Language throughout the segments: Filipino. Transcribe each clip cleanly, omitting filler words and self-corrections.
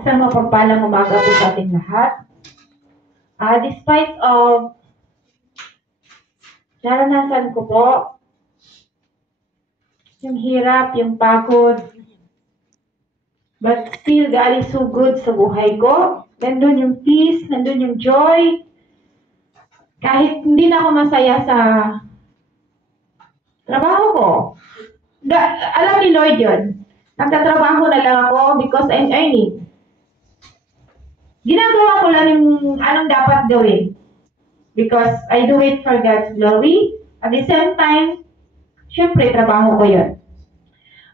Isang mapagpalang umaga po sa ating lahat. Despite of naranasan ko po, yung hirap, yung pagod, but still, God is so good sa buhay ko. Nandun yung peace, nandun yung joy. Kahit hindi na ako masaya sa trabaho ko. Alam ni Lord yun. Nagtatrabaho na lang ako because I'm earning. Ginagawa ko lang yung anong dapat gawin. Because I do it for God's glory. At the same time, syempre, trabaho ko yun.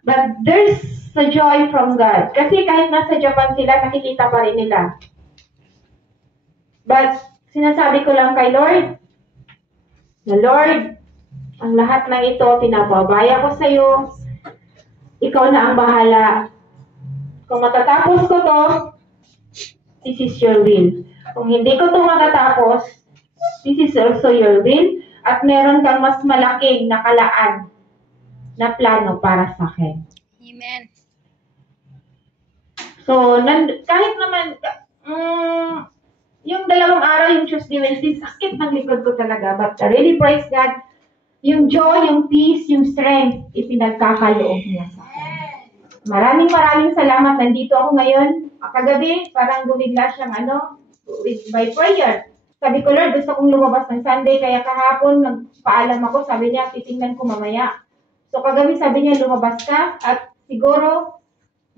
But there's a joy from God. Kasi kahit nasa Japan sila, nakikita pa rin nila. But, sinasabi ko lang kay Lord, na Lord, ang lahat ng ito, pinapabaya ko sa iyo. Ikaw na ang bahala. Kung matatapos ko to, this is your will. Kung hindi ko to matatapos, this is also your will. At meron kang mas malaking nakalaan na plano para sa akin. Amen. So, kahit naman, yung 2 araw, yung Tuesday, Wednesday, sakit ng likod ko talaga. But I really praise God, yung joy, yung peace, yung strength, ipinagkakaloob niya sa akin. Maraming salamat. Nandito ako ngayon. Kagabi, parang bumigla siyang by prayer. Sabi ko, Lord, gusto kong lumabas ng Sunday, kaya kahapon, nagpaalam ako, sabi niya, titingnan ko mamaya. So, kagabi sabi niya, lumabas ka, at siguro,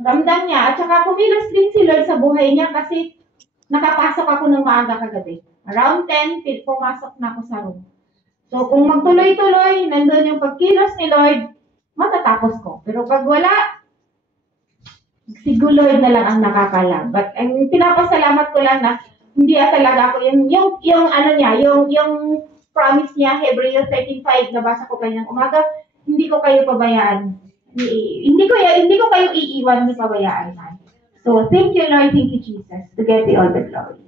ramdam niya, at saka kumilos din si Lord sa buhay niya, kasi nakapasok ako ng maaga kagabi. Around 10, pumasok na ako sa room. So, kung magtuloy-tuloy, nandun yung pagkilos ni Lord, matatapos ko. Pero pag wala, si Lord na lang ang nakakalam. But, ang pinapasalamat ko lang na, hindi talaga ako, yung promise niya, Hebrew 13:5, nabasa ko kanyang umaga, hindi ko kayo pabayaan. Hindi ko kayo iiwan, ni pabayaan. So, thank you, Lord, thank you, Jesus, to get all the glory.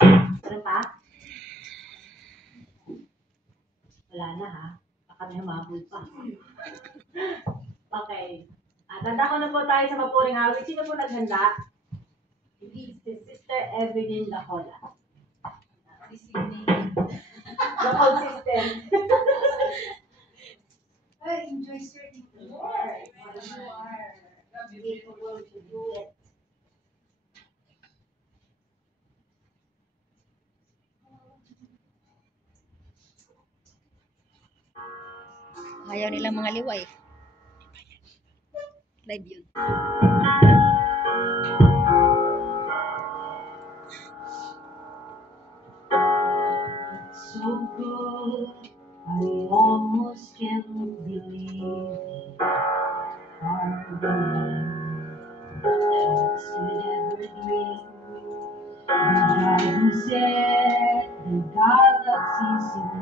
Ano pa? Wala na ha? Baka may humabol pa. Okay. Handa ko na po tayo sa mapuring awit. Sino po naghanda? Si Sister Evelyn Lahola. The consistent. Enjoy serving the Lord. You are capable to do it. Ayaw nilang mga liway. Live yun. So good, I almost can't believe our being could ever dream. The God who set the galaxies in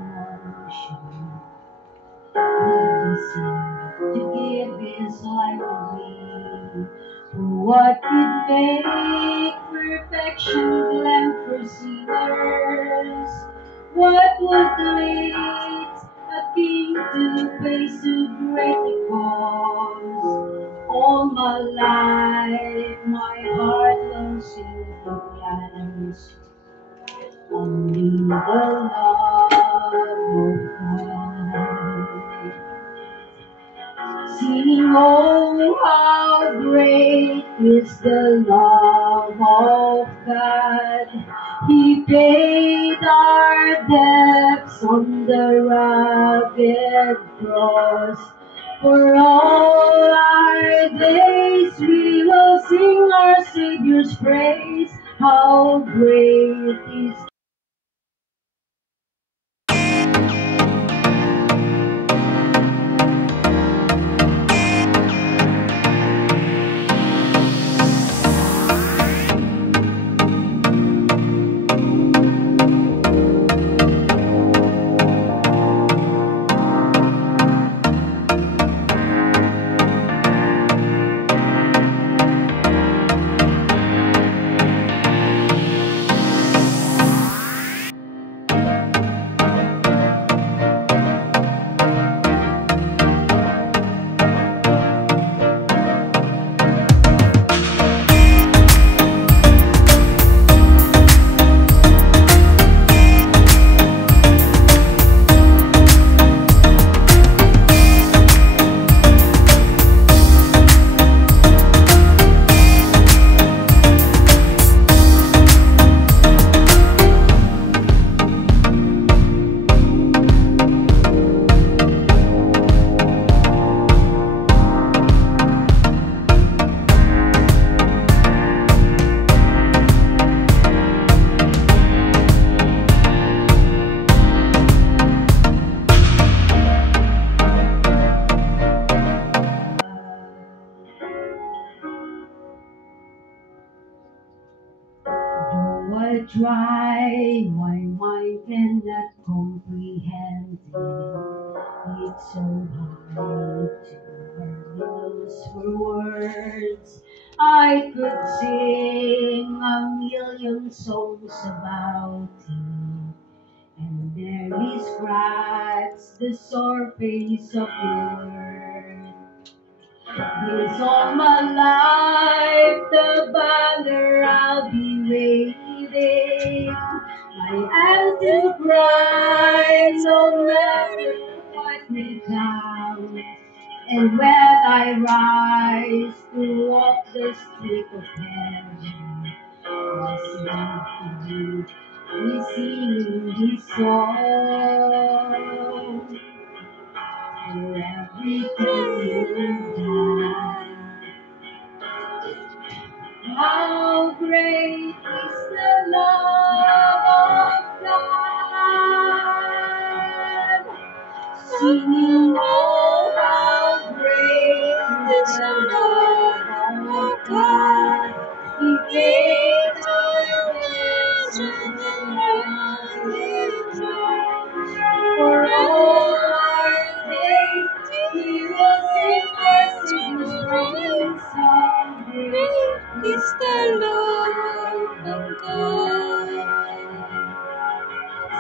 motion would descend to give His life away. What could make perfection glam for sinners? What would lead a king to pay so great a cost? All my life, my heart will sing the answer. Only the love of God. Singing, oh, how great is the love of God. He paid our debts on the rugged cross. For all our days we will sing our Savior's praise. How great is try, my mind cannot comprehend it. It's so hard to use for words. I could sing a million songs about it, and barely scratch the surface of your world. This all my life, the banner I'll be waving. My anthem cry, no matter what may come. And when I rise to walk the street of heaven, I'll sing to you, we sing this song. For everything you've done. How great is the love of God. Singing, oh, how great is the love of God. He gave our days and the morning for all our days. We will sing our Savior's praise. How great is the love of God.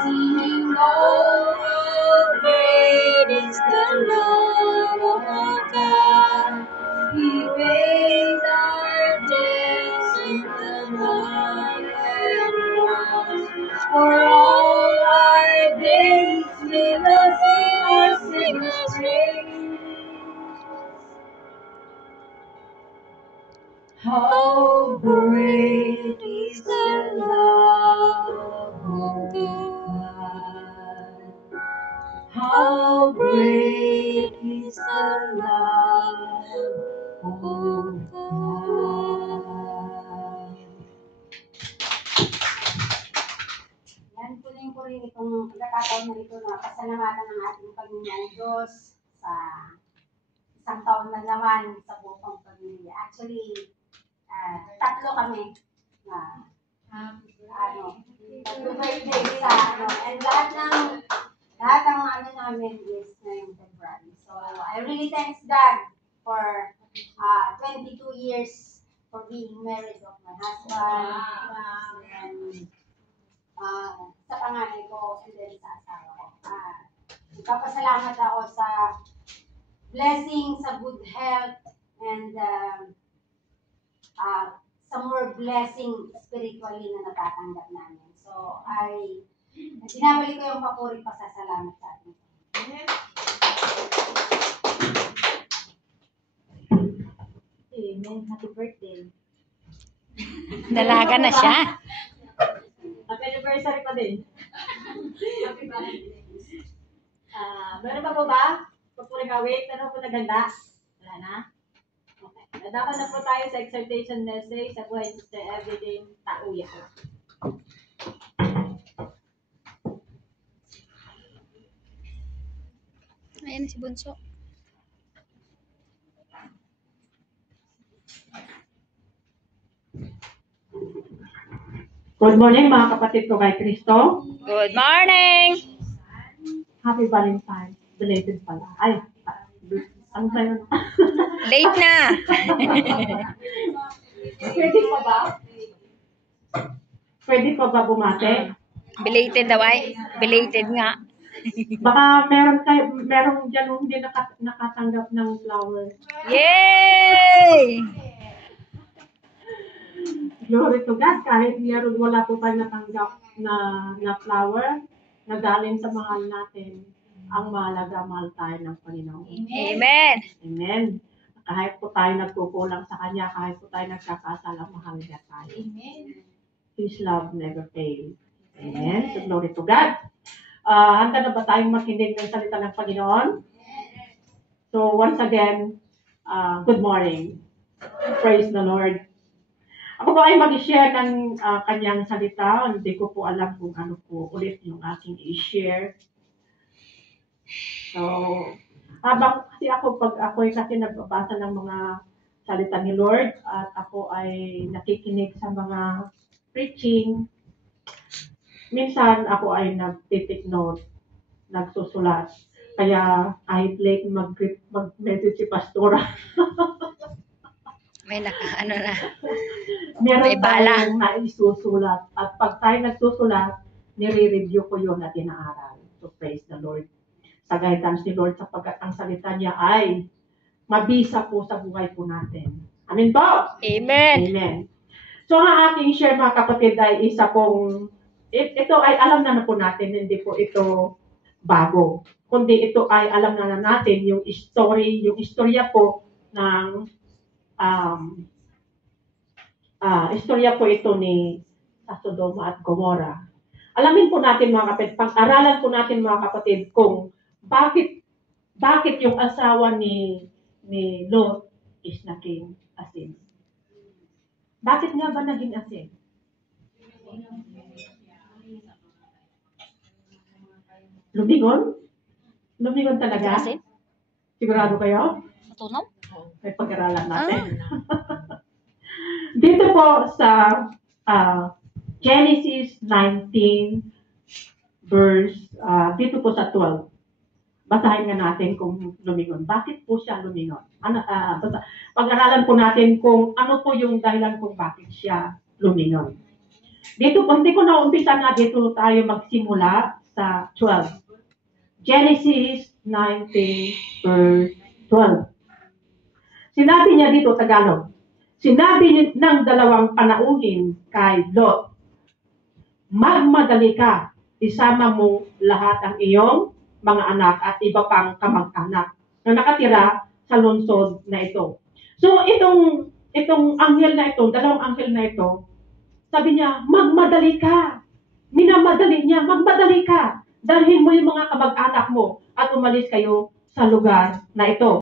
Singing, oh, how great is the love of God. He paid our debts in the royal cross. For all our days we will sing our Savior's praise. How great is the love of God. How great is the love of God. Yan, tuloy ko rin itong pagkakataon na ito na pasalamatan ng ating Panginoong Diyos sa isang taon na naman sa buong pamilya. Actually, tatlo kami na birthday sa and lahat ng namin is ngayong February. So I really thanks God for 22 years for being married of my husband and sa panganay ko and then sa asawa ko. Nagpapasalamat ako sa blessing, sa good health and sa more blessing spiritually na natatanggap namin. So, binabalik ko yung papuri pasasalamat sa atin. Amen. Happy birthday. Dalaga na siya. Happy anniversary pa din. Happy birthday. Meron pa po ba? Papuling awit, ano po naganda? Wala na? Okay. Nadaman na po tayo sa exhortation message sa buhay ni Sister Everyday Tauya. Ayan si Bunso. Good morning mga kapatid ko kay Kristo. Good morning! Happy Valentine's. Belated pala. Ay, ano ba yun? Late na! Pwede pa ba? Pwede pa ba bumate? Belated daw ay. Belated nga. Baka meron dyan yung hindi nakatanggap ng flower. Yay! Glory to God. Kahit wala po tayo natanggap na flower na galing sa mahal natin, ang mahalaga, mahal tayo ng Panginoon. Amen! Amen. Kahit po tayo nagkukulang sa Kanya, kahit po tayo nagkakasala, mahal niya tayo. Amen. His love never fails. Amen. So, glory to God. Handa na ba tayong makinig ng salita ng Panginoon? So, once again, good morning. Praise the Lord. Ako ba ay mag-share ng kanyang salita? Hindi ko po alam kung ano po ulit yung aking i-share. So, kasi pag ako ay kasi nagbabasa ng mga salita ni Lord at ako ay nakikinig sa mga preaching, minsan ako ay nag-take note, nagsusulat. Kaya kahit late mag-message si Pastora, May ano na. meron May bala. tayong naisusulat. At pag tayo nagsusulat, nire-review ko yun at inaaral. So praise the Lord. Sa guidance ni Lord sapagkat ang salita niya ay mabisa po sa buhay po natin. Amen po? Amen. Amen. So ang aking share mga kapatid ay isa pong, ito ay alam na po natin, hindi po ito bago. Kundi ito ay alam na natin yung istorya po ng istorya po ito ni Sodoma at Gomora. Alamin po natin mga kapatid, pag-aralan po natin mga kapatid kung bakit yung asawa ni Lot is naging asin. Bakit nga ba naging asin? Lumingon? Lumingon talaga? Asin? Sigurado kayo? Matunaw? May pag-aralan natin. Dito po sa Genesis 19 verse, dito po sa 12. Basahin nga natin kung lumingon. Bakit po siya lumingon? Pag-aralan po natin kung ano po yung dahilan kung bakit siya lumingon. Dito po, hindi ko na-umpisa na dito tayo magsimula sa 12. Genesis 19 verse 12. Sinabi niya dito, Tagalog, sinabi ng dalawang panauhin kay Lot, magmadali ka, isama mo lahat ang iyong mga anak at iba pang kamag-anak na nakatira sa lungsod na ito. So itong anghel na ito, dalawang anghel na ito, sabi niya, magmadali ka. Minamadali niya, magmadali ka. Dalhin mo yung mga kamag-anak mo at umalis kayo sa lugar na ito.